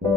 With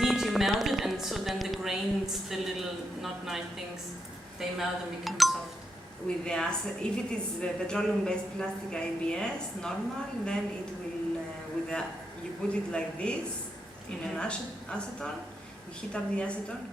heat you melt it, and so then the grains, the little not nice things, they melt and become soft. With the acid, if it is petroleum-based plastic ABS normal, then it will you put it like this in an acetone. You heat up the acetone,